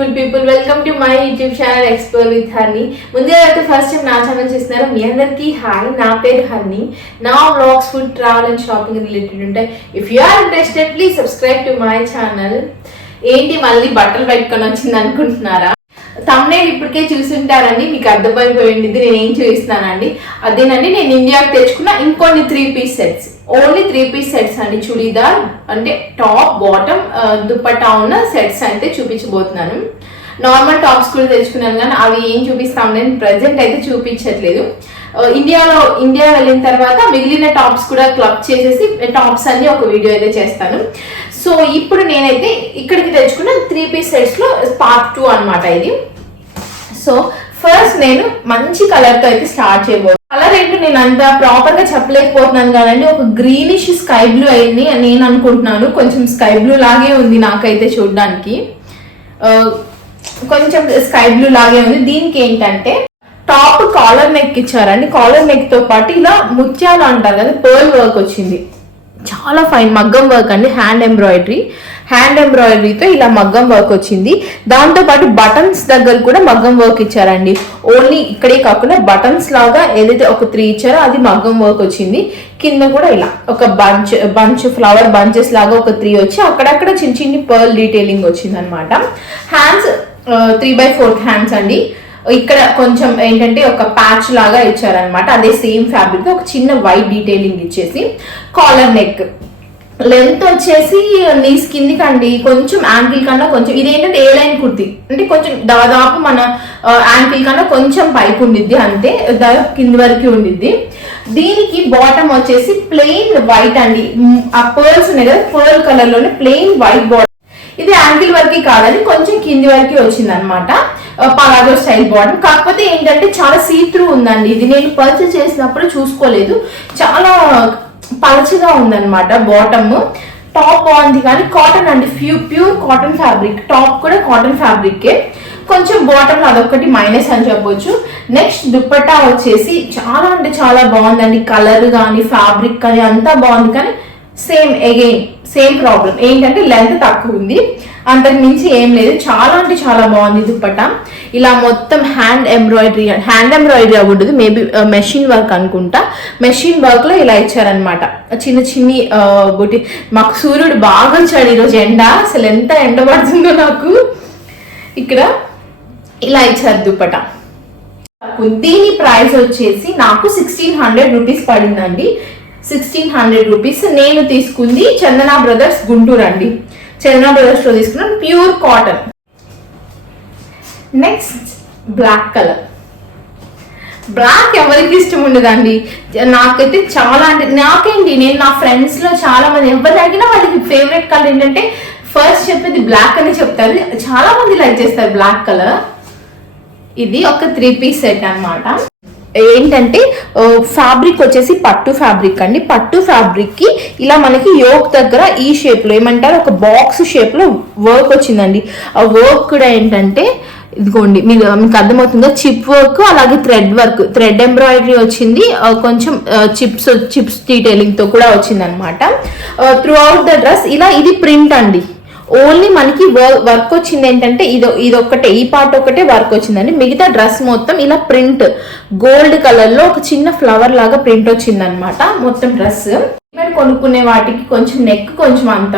Beautiful people welcome to my YouTube channel explore with Harni ముందుగా అయితే first time నా channel చూస్తున్నారు. మీ అందరికీ హాయ్. నా పేరు హర్ని నా blogs food travel and shopping related ఉంటాయి. If you are interested please subscribe to my channel ఏంటి మళ్ళీ బట్టలు పెట్టుకొని వచ్చింది అనుకుంటున్నారా? తమ్నేల్ ఇప్పటికే చూసుంటారండి. మీకు అర్థమైపోయింది నేను ఏం చూపిస్తున్నానండి అదేనండి నేను ఇండియాకి తెచ్చుకున్న ఇంకొన్ని three piece sets only three piece sets అండి చుడీదార్ అంటే టాప్ బాటమ్ దుప్పట్టా ఉన్న సెట్స్ అయితే చూపించబోతున్నాను. నార్మల్ టాప్స్ కూడా తెచ్చుకున్నాను కానీ అవి ఏం చూపిస్తాం నేను ప్రజెంట్ అయితే చూపించట్లేదు. ఇండియాలో ఇండియా వెళ్ళిన తర్వాత మిగిలిన టాప్స్ కూడా క్లబ్ చేసేసి టాప్స్ అన్ని ఒక వీడియో అయితే చేస్తాను. సో ఇప్పుడు నేనైతే ఇక్కడికి తెచ్చుకున్న త్రీ పీస్ సెట్స్లో పార్ట్ టూ అనమాట ఇది. సో ఫస్ట్ నేను మంచి కలర్తో అయితే స్టార్ట్ చేయబోతున్నాను కలర్ ఏంటో నేను అంత ప్రాపర్గా చెప్పలేకపోతున్నాను కాదండి. ఒక గ్రీనిష్ స్కై బ్లూ అయింది అని నేను అనుకుంటున్నాను. కొంచెం స్కై బ్లూ లాగే ఉంది నాకైతే చూడడానికి. కొంచెం స్కై బ్లూ లాగే ఉంది. దీనికి ఏంటంటే టాప్ కాలర్ నెక్ ఇచ్చారండి. కాలర్ నెక్తో పాటు ఇలా ముత్యాలు అంటారు కదా పర్ల్ వర్క్ వచ్చింది. చాలా ఫైన్ మగ్గం వర్క్ అండి హ్యాండ్ ఎంబ్రాయిడరీ హ్యాండ్ ఎంబ్రాయిడరీతో ఇలా మగ్గం వర్క్ వచ్చింది. దాంతో పాటు బటన్స్ దగ్గర కూడా మగ్గం వర్క్ ఇచ్చారండి. ఓన్లీ ఇక్కడే కాకుండా బటన్స్ లాగా ఏదైతే ఒక త్రీ ఇచ్చారో అది మగ్గం వర్క్ వచ్చింది. కింద కూడా ఇలా ఒక బంచ్ బంచ్ ఫ్లవర్ బంచెస్ లాగా ఒక త్రీ వచ్చి అక్కడక్కడ చిన్న చిన్ని పర్ల్ డీటెయిలింగ్ వచ్చింది అనమాట hands three by fourth hands అండి. ఇక్కడ కొంచెం ఏంటంటే ఒక ప్యాచ్ లాగా ఇచ్చారనమాట అదే సేమ్ ఫ్యాబ్రిక్ ఒక చిన్న వైట్ డీటెయిలింగ్ ఇచ్చేసి కాలర్ నెక్ లెంత్ వచ్చేసి నీ స్కిన్ కండి కొంచెం యాంకిల్ కన్నా కొంచెం ఇది ఏంటంటే ఏ లైన్ కుర్తి. అంటే కొంచెం దాదాపు మన యాంకిల్ కన్నా కొంచెం పైకి ఉండిద్ది అంతే దాదాపు కింది వరకు ఉండిద్ది. దీనికి బాటమ్ వచ్చేసి ప్లెయిన్ వైట్ అండి. ఆ పర్ల్స్ ఉన్నాయి కదా పర్ల్ కలర్లోనే ప్లెయిన్ వైట్ బాటమ్ ఇది యాంకిల్ వరకు కాదని కొంచెం కింది వరకు వచ్చింది అనమాట పలాజో స్టైల్ బాటమ్ కాకపోతే ఏంటంటే చాలా సీ త్రూ ఉందండి. ఇది నేను పర్చేస్ చేసినప్పుడు చూసుకోలేదు. చాలా పలచగా ఉందన్నమాట బాటమ్ టాప్ బాగుంది కానీ కాటన్ అండి. ప్యూ ప్యూర్ కాటన్ ఫ్యాబ్రిక్ టాప్ కూడా కాటన్ ఫ్యాబ్రికే కొంచెం బాటమ్ అదొకటి మైనస్ అని చెప్పొచ్చు. నెక్స్ట్ దుప్పట్టా వచ్చేసి చాలా అంటే చాలా బాగుందండి. కలర్ కానీ ఫ్యాబ్రిక్ కానీ అంతా బాగుంది కానీ సేమ్ అగైన్ సేమ్ ప్రాబ్లం ఏంటంటే లెంత్ తక్కువ ఉంది. అంతకు మించి ఏం లేదు. చాలా అంటే చాలా బాగుంది దుప్పట ఇలా మొత్తం హ్యాండ్ ఎంబ్రాయిడరీ హ్యాండ్ ఎంబ్రాయిడరీ అవ్వదు మేబీ మెషిన్ వర్క్ అనుకుంటా. మెషిన్ వర్క్లో ఇలా ఇచ్చారనమాట చిన్న చిన్ని uh, బుటి మాకు సూర్యుడు బాగా వచ్చాడు ఈరోజు ఎండ. అసలు ఎంత ఎండ పడుతుందో నాకు. ఇక్కడ ఇలా ఇచ్చారు దుప్పట దీని ప్రైస్ వచ్చేసి నాకు సిక్స్టీన్ హండ్రెడ్ రూపీస్ పడిందండి. సిక్స్టీన్ హండ్రెడ్ రూపీస్ నేను తీసుకుంది చందన బ్రదర్స్ గుంటూరు అండి చైనా బ్రదర్స్లో తీసుకున్నాను pure cotton next black colour black ఎవరికి ఇష్టం ఉండదండి? నాకైతే చాలా అంటే నాకేంటి నేను నా ఫ్రెండ్స్లో చాలా మంది ఎవరు అడిగినా వాళ్ళకి ఫేవరెట్ కలర్ ఏంటంటే ఫస్ట్ చెప్పేది బ్లాక్ అని చెప్తారు. చాలా మంది లైక్ చేస్తారు బ్లాక్ కలర్ ఇది ఒక త్రీ పీస్ సెట్ అన్నమాట. ఏంటంటే ఫ్యాబ్రిక్ వచ్చేసి పట్టు ఫ్యాబ్రిక్ అండి. పట్టు ఫ్యాబ్రిక్కి ఇలా మనకి యోక్ దగ్గర ఈ షేప్లో ఏమంటారు? ఒక బాక్స్ షేప్లో వర్క్ వచ్చిందండి. ఆ వర్క్ కూడా ఏంటంటే ఇదిగోండి మీకు మీకు అర్థమవుతుందో? చిప్ వర్క్ అలాగే థ్రెడ్ వర్క్ థ్రెడ్ ఎంబ్రాయిడరీ వచ్చింది. కొంచెం చిప్స్ చిప్స్ డీటెయిలింగ్తో కూడా వచ్చింది అనమాట త్రూ అవుట్ ద డ్రెస్ ఇలా ఇది ప్రింట్ అండి. ఓన్లీ మనకి వర్క్ వచ్చింది ఏంటంటే ఇది ఇది ఒక్కటే ఈ పార్ట్ ఒకటే వర్క్ వచ్చిందండి మిగతా డ్రెస్ మొత్తం ఇలా ప్రింట్ గోల్డ్ కలర్లో ఒక చిన్న ఫ్లవర్ లాగా ప్రింట్ వచ్చింది అనమాట మొత్తం డ్రెస్. కొనుక్కునే వాటికి కొంచెం నెక్ కొంచెం అంత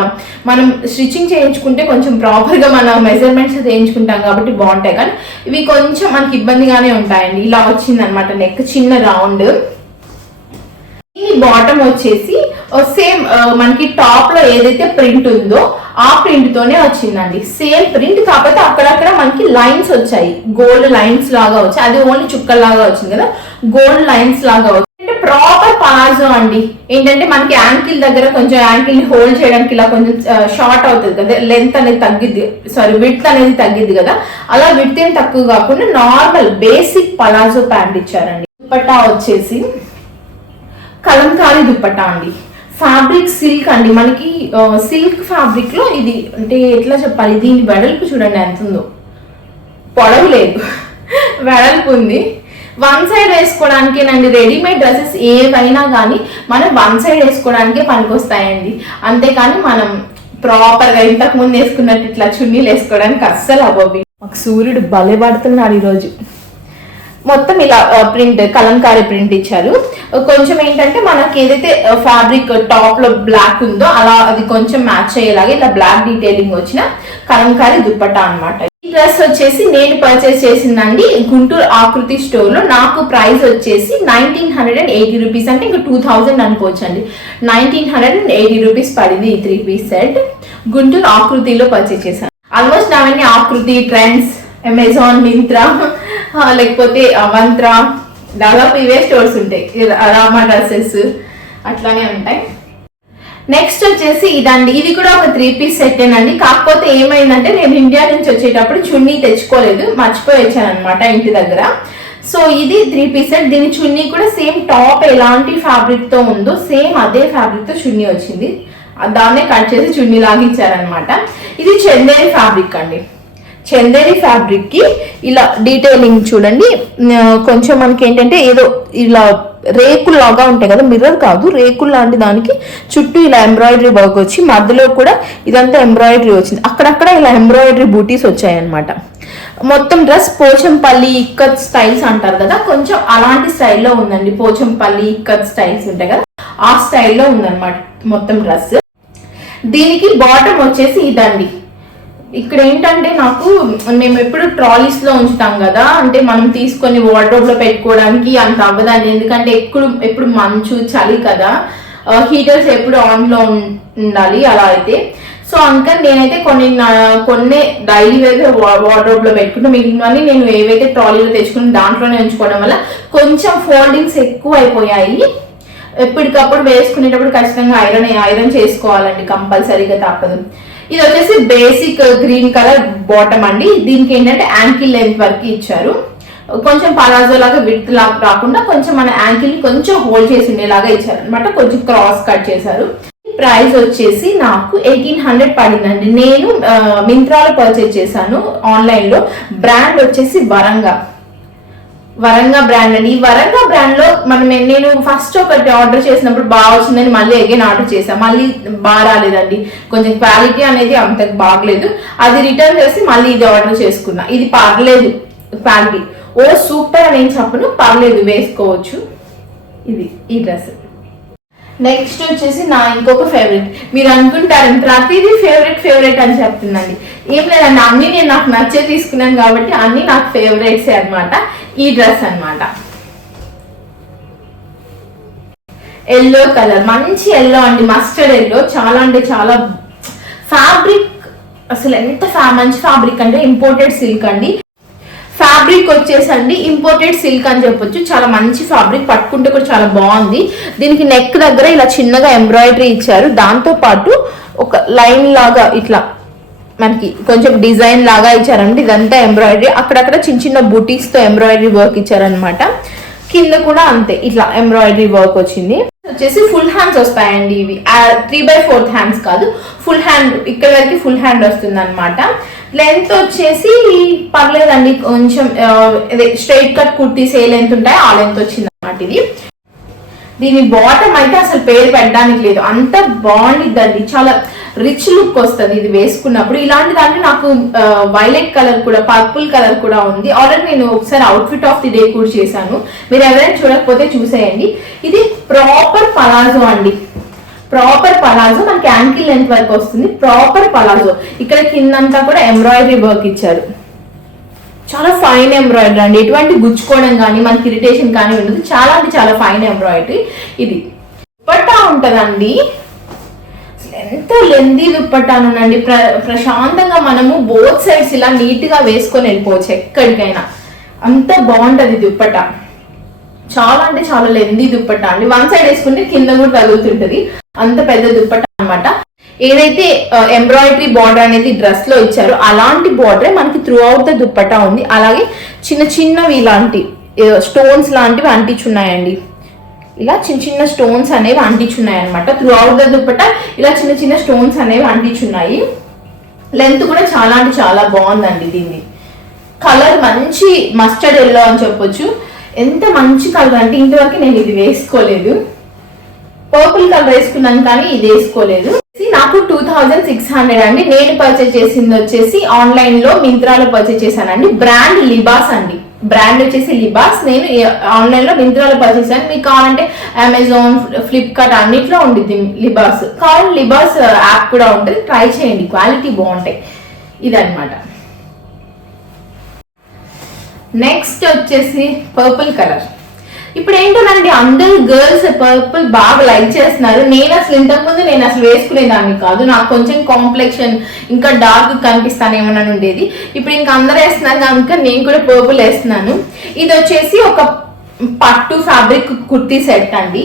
మనం స్టిచ్చింగ్ చేయించుకుంటే కొంచెం ప్రాపర్గా మన మెజర్మెంట్స్ చేయించుకుంటాం కాబట్టి బాగుంటాయి. కానీ ఇవి కొంచెం మనకి ఇబ్బందిగానే ఉంటాయండి. ఇలా వచ్చింది అనమాట నెక్ చిన్న రౌండ్. ఈ బాటమ్ వచ్చేసి సేమ్ మనకి టాప్లో ఏదైతే ప్రింట్ ఉందో ఆ ప్రింట్ తోనే వచ్చిందండి. సేమ్ ప్రింట్ కాకపోతే అక్కడక్కడ మనకి లైన్స్ వచ్చాయి. గోల్డ్ లైన్స్ లాగా వచ్చాయి. అది ఓన్లీ చుక్కల్లాగా వచ్చింది కదా. గోల్డ్ లైన్స్ లాగా వచ్చాయి. అంటే ప్రాపర్ పలాజో అండి. ఏంటంటే మనకి యాంకిల్ దగ్గర కొంచెం యాంకిల్ని హోల్డ్ చేయడానికి ఇలా కొంచెం షార్ట్ అవుతుంది కదా. లెంత్ అనేది తగ్గిద్ది. సారీ విడ్త్ అనేది తగ్గిద్ది కదా. అలా విడ్త్ ఏం తక్కువ కాకుండా నార్మల్ బేసిక్ పలాజో ప్యాంట్ ఇచ్చారండి. దుపట్టా వచ్చేసి కలంకారీ దుప్పట్టా అండి. ఫ్యాబ్రిక్ సిల్క్ అండి. మనకి సిల్క్ ఫ్యాబ్రిక్లో ఇది అంటే ఎట్లా చెప్పాలి? దీని వెడల్పు చూడండి ఎంత ఉందో పొడవు లేదు. వెడల్పు ఉంది. వన్ సైడ్ వేసుకోవడానికేనండి. రెడీమేడ్ డ్రెస్సెస్ ఏవైనా కానీ మనం వన్ సైడ్ వేసుకోవడానికే పనికొస్తాయండి. అంతేకాని మనం ప్రాపర్గా ఇంతకు ముందు వేసుకున్నట్టు ఇట్లా చున్నీలు వేసుకోవడానికి అస్సలు అవ్వవి. మాకు సూర్యుడు భలే పడుతున్నాడు ఈరోజు. మొత్తం ఇలా ప్రింట్ కలంకారీ ప్రింట్ ఇచ్చారు. కొంచెం ఏంటంటే మనకి ఏదైతే ఫ్యాబ్రిక్ టాప్లో బ్లాక్ ఉందో అలా అది కొంచెం మ్యాచ్ అయ్యేలాగా ఇలా బ్లాక్ డీటెయిలింగ్ వచ్చిన కలంకారీ దుప్పటా అన్నమాట. ఈ డ్రెస్ వచ్చేసి నేను పర్చేస్ చేసిందండి గుంటూరు ఆకృతి స్టోర్లో. నాకు ప్రైస్ వచ్చేసి nineteen hundred and eighty rupees అంటే ఇంకా టూ థౌజండ్ అనుకోవచ్చు అండి nineteen hundred and eighty rupees పడింది ఈ త్రీ పీస్ సెట్ గుంటూరు ఆకృతిలో పర్చేస్ చేశాను. ఆల్మోస్ట్ నావన్నీ ఆకృతి ట్రెండ్స్ అమెజాన్ మింత్రా లేకపోతే అవంత్రా దాదాపు ఇవే స్టోర్స్ ఉంటాయి. రామా డ్రెస్సెస్ అట్లానే ఉంటాయి. నెక్స్ట్ వచ్చేసి ఇదండి. ఇది కూడా ఒక త్రీ పీస్ సెట్ అండి కాకపోతే ఏమైందంటే నేను ఇండియా నుంచి వచ్చేటప్పుడు చున్నీ తెచ్చుకోలేదు. మర్చిపోయి వచ్చాను అనమాట ఇంటి దగ్గర. సో ఇది త్రీ పీస్ సెట్ దీని చున్నీ కూడా సేమ్ టాప్ ఎలాంటి ఫ్యాబ్రిక్తో ఉందో సేమ్ అదే ఫ్యాబ్రిక్తో చున్నీ వచ్చింది. దాన్నే కట్ చేసి చున్నీ లాగిచ్చారనమాట ఇది చందేరి ఫ్యాబ్రిక్ అండి. చందేరి ఫ్యాబ్రిక్కి ఇలా డీటెయిలింగ్ చూడండి. కొంచెం మనకి ఏంటంటే ఏదో ఇలా రేకుల్లాగా ఉంటాయి కదా మిర్రర్ కాదు రేకుల్ లాంటి దానికి చుట్టూ ఇలా ఎంబ్రాయిడరీ వర్క్ వచ్చి మధ్యలో కూడా ఇదంతా ఎంబ్రాయిడరీ వచ్చింది. అక్కడక్కడ ఇలా ఎంబ్రాయిడరీ బూటీస్ వచ్చాయన్నమాట. మొత్తం డ్రెస్ పోచంపల్లి ఇక్కత్ స్టైల్స్ అంటారు కదా కొంచెం అలాంటి స్టైల్లో ఉందండి. పోచంపల్లి ఇక్కత్ స్టైల్స్ ఉంటాయి కదా ఆ స్టైల్లో ఉందన్నమాట మొత్తం డ్రెస్. దీనికి బాటమ్ వచ్చేసి ఇదండి. ఇక్కడ ఏంటంటే నాకు మేము ఎప్పుడు ట్రాలీస్లో ఉంచుతాం కదా అంటే మనం తీసుకొని వార్డ్రోబ్లో పెట్టుకోవడానికి అంత అవ్వదండి. ఎందుకంటే ఎప్పుడు ఎప్పుడు మంచు చలి కదా. హీటర్స్ ఎప్పుడు ఆన్లో ఉండాలి అలా అయితే. సో అందుకని నేనైతే కొన్ని నా- కొన్ని డైలీ వేర్ వార్డ్రోబ్లో పెట్టుకుంటే. మిగిలినవన్నీ నేను ఏవైతే ట్రాలీలో తెచ్చుకుని దాంట్లోనే ఉంచుకోవడం వల్ల కొంచెం ఫోల్డింగ్స్ ఎక్కువ అయిపోయాయి ఎప్పటికప్పుడు వేసుకునేటప్పుడు ఖచ్చితంగా ఐరన్ ఐరన్ చేసుకోవాలండి కంపల్సరీగా తప్పదు. ఇది వచ్చేసి బేసిక్ గ్రీన్ కలర్ బాటమ్ అండి. దీనికి ఏంటంటే యాంకిల్ లెంత్ వరకు ఇచ్చారు. కొంచెం పలాజో లాగా విత్ లాగా రాకుండా కొంచెం మన యాంకిల్ కొంచెం హోల్డ్ చేసి ఉండేలాగా ఇచ్చారు అనమాట కొంచెం క్రాస్ కట్ చేశారు. ప్రైస్ వచ్చేసి నాకు ఎయిటీన్ హండ్రెడ్ పడిందండి. నేను మింత్రాలో పర్చేజ్ చేశాను. ఆన్లైన్లో. బ్రాండ్ వచ్చేసి వరంగా. వరంగా బ్రాండ్ అండి. ఈ వరంగా బ్రాండ్లో మనం నేను ఫస్ట్ ఒకటి ఆర్డర్ చేసినప్పుడు బాగా వచ్చిందని మళ్ళీ అగైన్ ఆర్డర్ చేసాం మళ్ళీ బాగా రాలేదండి. కొంచెం క్వాలిటీ అనేది అంత బాగలేదు. అది రిటర్న్ చేసి మళ్ళీ ఇది ఆర్డర్ చేసుకున్నా. ఇది పర్లేదు క్వాలిటీ ఓ సూపర్ అని ఏం చెప్పను. పర్లేదు వేసుకోవచ్చు. ఇది ఈ డ్రెస్ నెక్స్ట్ వచ్చేసి నా ఇంకొక ఫేవరెట్ మీరు అనుకుంటారు ప్రతిదీ ఫేవరెట్ ఫేవరెట్ అని చెప్తుందండి. ఏం లేదండి అన్ని నేను నాకు నచ్చే తీసుకున్నాను కాబట్టి అన్ని నాకు ఫేవరెట్స్ అన్నమాట. ఈ డ్రెస్ అన్నమాట. ఎల్లో కలర్ మంచి ఎల్లో అండి మస్టర్డ్ ఎల్లో చాలా అంటే చాలా ఫ్యాబ్రిక్ అసలు ఎంత ఫ్యా మంచి ఫ్యాబ్రిక్ అంటే ఇంపోర్టెడ్ సిల్క్ అండి. ఫ్యాబ్రిక్ వచ్చేసండి ఇంపోర్టెడ్ సిల్క్ అని చెప్పొచ్చు. చాలా మంచి ఫ్యాబ్రిక్ పట్టుకుంటే కూడా చాలా బాగుంది. దీనికి నెక్ దగ్గర ఇలా చిన్నగా ఎంబ్రాయిడరీ ఇచ్చారు. దాంతో పాటు ఒక లైన్ లాగా ఇట్లా మనకి కొంచెం డిజైన్ లాగా ఇచ్చారండి. ఇదంతా ఎంబ్రాయిడరీ అక్కడక్కడ చిన్న చిన్న బూటీస్తో ఎంబ్రాయిడరీ వర్క్ ఇచ్చారనమాట కింద కూడా అంతే ఇట్లా ఎంబ్రాయిడరీ వర్క్ వచ్చింది. వచ్చేసి ఫుల్ హ్యాండ్స్ వస్తాయండి ఇవి. త్రీ బై ఫోర్త్ హ్యాండ్స్ కాదు. ఫుల్ హ్యాండ్ ఇక్కడ వరకు ఫుల్ హ్యాండ్ వస్తుంది అనమాట లెంత్ వచ్చేసి పర్లేదండి కొంచెం అదే స్ట్రైట్ కట్ కుర్తీస్ ఏ లెంత్ ఉంటాయో ఆ లెంత్ వచ్చింది అనమాట ఇది. దీని బాటమ్ అయితే అసలు పేరు పెట్టడానికి లేదు. అంత బాగుండిద్దండి. చాలా రిచ్ లుక్ వస్తుంది ఇది వేసుకున్నప్పుడు. ఇలాంటి దాంట్లో నాకు వైలెట్ కలర్ కూడా పర్పుల్ కలర్ కూడా ఉంది. ఆల్రెడీ నేను ఒకసారి అవుట్ఫిట్ ఆఫ్ ది డే కూడా చేశాను. మీరు ఎవరైనా చూడకపోతే చూసేయండి. ఇది ప్రాపర్ పలాజో అండి. ప్రాపర్ పలాజో మనకి యాంకిల్ లెంత్ వరకు వస్తుంది. ప్రాపర్ పలాజో ఇక్కడ కిందంతా కూడా ఎంబ్రాయిడరీ వర్క్ ఇచ్చారు. చాలా ఫైన్ ఎంబ్రాయిడరీ అండి. ఎటువంటి గుచ్చుకోవడం కానీ మనకి ఇరిటేషన్ కానీ ఉండదు. చాలా అంటే చాలా ఫైన్ ఎంబ్రాయిడరీ ఇది. దుప్పట్టా ఉంటదండి. ఎంత లెందీ దుప్పట్టానండి ప్ర ప్రశాంతంగా మనము బోత్ సైడ్స్ ఇలా నీట్గా వేసుకొని వెళ్ళిపోవచ్చు ఎక్కడికైనా. అంత బాగుంటది దుప్పట్టా. చాలా అంటే చాలా లెందీ దుప్పట్ట అండి. వన్ సైడ్ వేసుకుంటే కింద కూడా తగులుతుంటది. అంత పెద్ద దుప్పట్ట అన్నమాట. ఏదైతే ఎంబ్రాయిడరీ బార్డర్ అనేది డ్రెస్లో ఇచ్చారో అలాంటి బార్డరే మనకి త్రూ అవుట్ ద దుప్పట్ట ఉంది. అలాగే చిన్న చిన్నవి ఇలాంటి స్టోన్స్ లాంటివి అంటించున్నాయండి. ఇలా చిన్న చిన్న స్టోన్స్ అనేవి అంటించున్నాయి అనమాట త్రూ అవుట్ ద దుప్పట్ట ఇలా చిన్న చిన్న స్టోన్స్ అనేవి అంటించున్నాయి. లెంత్ కూడా చాలా అంటే చాలా బాగుందండి దీన్ని. కలర్ మంచి మస్టర్డ్ ఎల్లో అని చెప్పొచ్చు. ఎంత మంచి కలర్ అంటే ఇంతవరకు నేను ఇది వేసుకోలేదు. పర్పుల్ కలర్ వేసుకున్నాను కానీ ఇది వేసుకోలేదు. నాకు టూ థౌజండ్ సిక్స్ హండ్రెడ్ అండి. నేను పర్చేస్ చేసింది వచ్చేసి ఆన్లైన్లో మింత్రాలో పర్చేస్ చేశానండి. బ్రాండ్ లిబాస్ అండి. బ్రాండ్ వచ్చేసి లిబాస్ నేను ఆన్లైన్లో మింత్రాలో పర్చేస్ చేశాను. మీకు కావాలంటే అమెజాన్ ఫ్లిప్కార్ట్ అన్నిట్లో ఉండిద్ది లిబాస్ కావాలి లిబాస్ యాప్ కూడా ఉంటుంది. ట్రై చేయండి. క్వాలిటీ బాగుంటాయి. ఇదన్నమాట. నెక్స్ట్ వచ్చేసి పర్పుల్ కలర్ ఇప్పుడు ఏంటోనండి అందరు గర్ల్స్ పర్పుల్ బాగా లైక్ చేస్తున్నారు. నేను అసలు ఇంతకుముందు నేను అసలు వేసుకునేదాన్ని కాదు. నాకు కొంచెం కాంప్లెక్షన్ ఇంకా డార్క్ కనిపిస్తానేమన్నా ఉండేది. ఇప్పుడు ఇంకా అందరు వేస్తున్నారు కనుక నేను కూడా పర్పుల్ వేస్తున్నాను. ఇది వచ్చేసి ఒక పట్టు ఫ్యాబ్రిక్ కుర్తీ సెట్ అండి.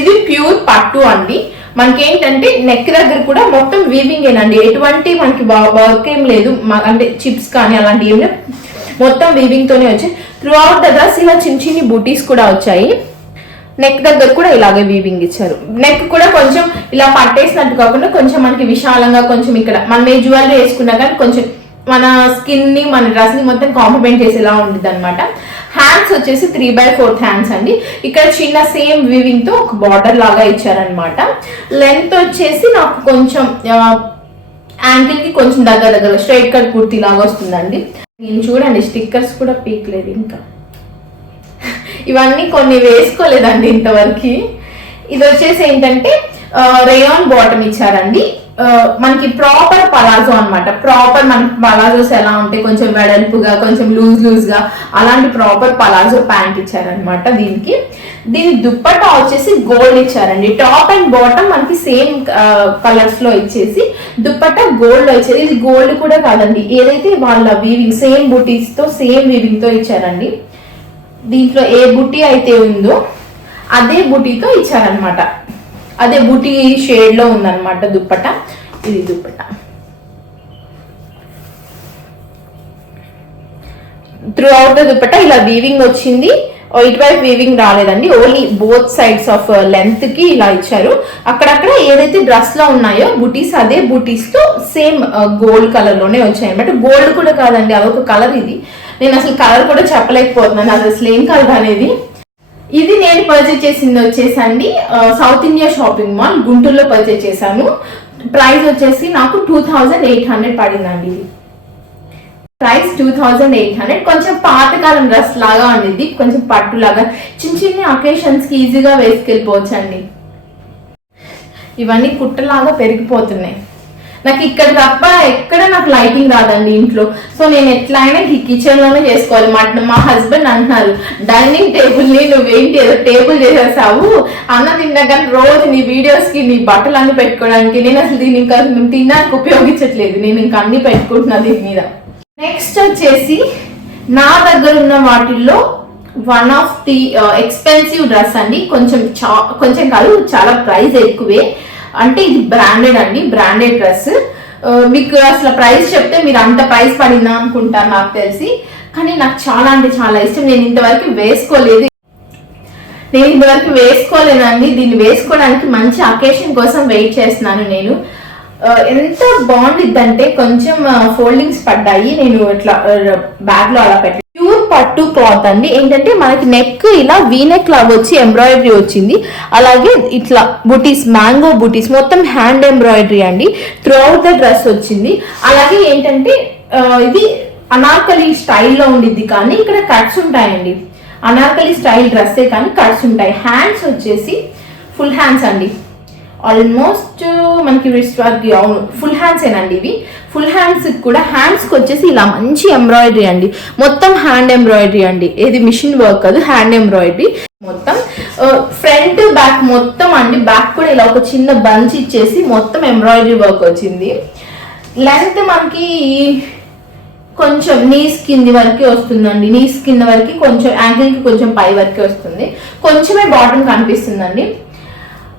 ఇది ప్యూర్ పట్టు అండి. మనకి ఏంటంటే నెక్ దగ్గర కూడా మొత్తం వీవింగ్ ఏనండి. ఎటువంటి మనకి వర్క్ ఏం లేదు. అంటే చిప్స్ కానీ అలాంటి ఏం మొత్తం వీవింగ్ తోనే వచ్చాయి త్రూ అవుట్ ద డ్రెస్ ఇలా చిన్న చిన్ని బూటీస్ కూడా వచ్చాయి. నెక్ దగ్గర కూడా ఇలాగే వీవింగ్ ఇచ్చారు. నెక్ కూడా కొంచెం ఇలా పట్టేసినట్టు కాకుండా కొంచెం మనకి విశాలంగా కొంచెం ఇక్కడ మనం ఏ జ్యువెలరీ వేసుకున్నా కానీ కొంచెం మన స్కిన్ని మన డ్రెస్ని మొత్తం కాంప్లిమెంట్ చేసేలా ఉంటుంది అనమాట హ్యాండ్స్ వచ్చేసి త్రీ బై ఫోర్త్ హ్యాండ్స్ అండి. ఇక్కడ చిన్న సేమ్ వీవింగ్తో ఒక బార్డర్ లాగా ఇచ్చారనమాట లెంత్ వచ్చేసి నాకు కొంచెం యాంకిల్కి కొంచెం దగ్గర దగ్గర స్ట్రైట్ కట్ కుర్తి లాగా వస్తుందండి. నేను చూడండి స్టిక్కర్స్ కూడా పీక్లేదు ఇంకా. ఇవన్నీ కొన్ని వేసుకోలేదండి ఇంతవరకు. ఇది వచ్చేసి ఏంటంటే రేయాన్ బాటమ్ ఇచ్చారండి. మనకి ప్రాపర్ పలాజో అనమాట ప్రాపర్ మన పలాజోస్ ఎలా ఉంటాయి? కొంచెం వెడల్పుగా కొంచెం లూజ్ లూజ్గా అలాంటి ప్రాపర్ పలాజో ప్యాంట్ ఇచ్చారనమాట దీనికి. దీని దుప్పట్టా వచ్చేసి గోల్డ్ ఇచ్చారండి. టాప్ అండ్ బాటమ్ మనకి సేమ్ కలర్స్లో ఇచ్చేసి దుప్పట్టా గోల్డ్లో ఇది గోల్డ్ కూడా కాదండి. ఏదైతే వాళ్ళ వీవింగ్ సేమ్ బుటీస్తో సేమ్ వీవింగ్తో ఇచ్చారండి. దీంట్లో ఏ బుట్టి అయితే ఉందో అదే బుటీతో ఇచ్చారనమాట అదే బుటీ షేడ్లో ఉందన్నమాట దుప్పట ఇది dupatta throughout the dupatta ఇలా వీవింగ్ వచ్చింది. ఇట్ ఇటువైపు వీవింగ్ రాలేదండి. ఓన్లీ బోత్ సైడ్స్ ఆఫ్ లెంత్కి ఇలా ఇచ్చారు. అక్కడక్కడ ఏదైతే డ్రెస్లో ఉన్నాయో బుటీస్ అదే బుటీస్తో సేమ్ గోల్డ్ కలర్లోనే వచ్చాయి. అనమాట గోల్డ్ కూడా కాదండి అదొక కలర్ ఇది. నేను అసలు కలర్ కూడా చెప్పలేకపోతున్నాను అది అసలు ఏం కలర్ అనేది. ఇది నేను పర్చేజ్ చేసింది వచ్చేసండి సౌత్ ఇండియా షాపింగ్ మాల్ గుంటూరులో పర్చేజ్ చేశాను. ప్రైస్ వచ్చేసి నాకు టూ థౌజండ్ ఎయిట్ హండ్రెడ్ పడిందండి ఇది. Price two thousand eight hundred. కొంచెం పాతకాలం డ్రెస్ లాగా ఉండిద్ది కొంచెం పట్టు లాగా. చిన్న చిన్న అకేషన్స్కి ఈజీగా వేసుకెళ్ళిపోవచ్చు అండి ఇవన్నీ కుట్టలాగా పెరిగిపోతున్నాయి. నాకు ఇక్కడ తప్ప ఎక్కడ నాకు లైటింగ్ రాదండి ఇంట్లో. సో నేను ఎట్లయినా ఈ కిచెన్లోనే చేసుకోవాలి. మా మా హస్బెండ్ అంటున్నారు డైనింగ్ టేబుల్ని నువ్వేంటి ఏదో టేబుల్ చేసేసావు? అన్న తిన్నాక రోజు నీ వీడియోస్కి నీ బట్టలు అన్ని పెట్టుకోవడానికి నేను అసలు దీన్ని ఇంకా తినడానికి ఉపయోగించట్లేదు. నేను ఇంకా అన్ని పెట్టుకుంటున్నా దీని మీద. నెక్స్ట్ వచ్చేసి నా దగ్గర ఉన్న వాటిల్లో one of the expensive dress అండి. కొంచెం చా కొంచెం కాదు చాలా ప్రైస్ ఎక్కువే. అంటే ఇది బ్రాండెడ్ అండి బ్రాండెడ్ డ్రెస్ మీకు అసలు ప్రైస్ చెప్తే మీరు అంత ప్రైస్ పడిందా అనుకుంటారు నాకు తెలిసి. కానీ నాకు చాలా అంటే చాలా ఇష్టం. నేను ఇంతవరకు వేసుకోలేదు. నేను ఇంతవరకు వేసుకోలేనండి. దీన్ని వేసుకోవడానికి మంచి అకేషన్ కోసం వెయిట్ చేస్తున్నాను నేను. ఎంత బాగుండిద్దంటే కొంచెం ఫోల్డింగ్స్ పడ్డాయి. నేను ఇట్లా బ్యాగ్లో అలా పెట్టాను ప్యూర్ పట్టు క్లాత్ అండి. ఏంటంటే మనకి నెక్ ఇలా వీ నెక్ లాగా వచ్చి ఎంబ్రాయిడరీ వచ్చింది. అలాగే ఇట్లా బుటీస్ మ్యాంగో బుటీస్ మొత్తం హ్యాండ్ ఎంబ్రాయిడరీ అండి. త్రూ అవుట్ ద డ్రెస్ వచ్చింది. అలాగే ఏంటంటే ఇది అనార్కలి స్టైల్లో ఉండిద్ది కానీ ఇక్కడ కట్స్ ఉంటాయండి. అనార్కలి స్టైల్ డ్రెస్సే కానీ కట్స్ ఉంటాయి. హ్యాండ్స్ వచ్చేసి ఫుల్ హ్యాండ్స్ అండి. ఆల్మోస్ట్ మనకి రిస్ట్ వర్క్ అవును ఫుల్ హ్యాండ్స్ ఏనండి ఇవి. ఫుల్ హ్యాండ్స్ కూడా హ్యాండ్స్కి వచ్చేసి ఇలా మంచి ఎంబ్రాయిడరీ అండి. మొత్తం హ్యాండ్ ఎంబ్రాయిడరీ అండి. ఇది మిషన్ వర్క్ కాదు హ్యాండ్ ఎంబ్రాయిడరీ మొత్తం ఫ్రంట్ బ్యాక్ మొత్తం అండి. బ్యాక్ కూడా ఇలా ఒక చిన్న బంచ్ ఇచ్చేసి మొత్తం ఎంబ్రాయిడరీ వర్క్ వచ్చింది. లెంత్ మనకి కొంచెం నీస్ కింది వరకు వస్తుందండి. నీస్ కింద వరకు కొంచెం యాంగిల్కి కొంచెం పై వరకే వస్తుంది. కొంచెమే బాటమ్ కనిపిస్తుందండి.